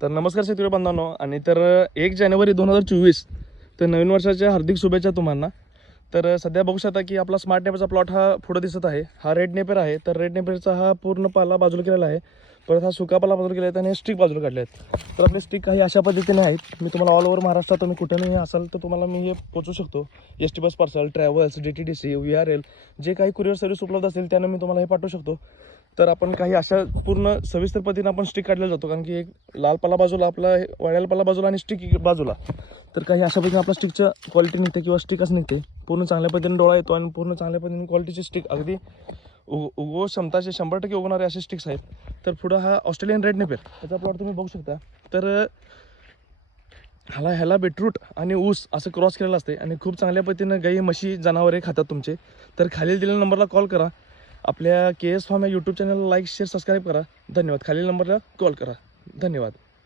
तर नमस्कार शेतकरी बांधवांनो, आणि तर 1 जानेवारी 2024 तर नवीन वर्षाच्या हार्दिक शुभेच्छा तुम्हाला. तर सध्या बघू शकता की आपला स्मार्ट नेपरचा प्लॉट हा पुढे दिसत आहे. हा रेड नेपर आहे. तर रेड नेपरचा हा पूर्ण पाला बाजूला केलेला आहे, परत हा सुका पाला बाजूला केला आहे आणि स्टिक बाजूला काढले आहेत. तर आपले स्टिक काही अशा पद्धतीने आहेत. मी तुम्हाला ऑल ओव्हर महाराष्ट्रात तुम्ही कुठेही असाल तर तुम्हाला मी हे पोचू शकतो. ST बस पार्सल, ट्रॅव्हल्स, DTDC, VRL जे काही कुरिअर सर्व्हिस उपलब्ध असेल त्यानं मी तुम्हाला हे पाठवू शकतो. तर आपण काही अशा पूर्ण सविस्तर पद्धतीने आपण स्टिक काढला जातो, कारण की एक लाल पाला बाजूला, आपला वाळ्याला पाला बाजूला आणि स्टिक बाजूला. तर काही अशा पद्धतीने आपला स्टिकचं क्वालिटी निघते किंवा स्टिकच निघते. पूर्ण चांगल्या पद्धतीने डोळा येतो आणि पूर्ण चांगल्या पद्धतीने क्वालिटीचे स्टिक, अगदी उगव क्षमताचे 100% उगवणारे असे स्टिक्स आहेत. तर पुढं हा ऑस्ट्रेलियन रेड नेपर याचा प्लॉट तुम्ही बघू शकता. तर ह्याला बीटरूट आणि ऊस असं क्रॉस केलेलं असते आणि खूप चांगल्या पद्धतीनं गाई म्हशी जनावरे खातात तुमचे. तर खालील दिलेल्या नंबरला कॉल करा. आपल्या KS फार्म या यूट्यूब चॅनलला लाईक शेअर सबस्क्राईब करा. धन्यवाद. खालील नंबरला कॉल करा. धन्यवाद.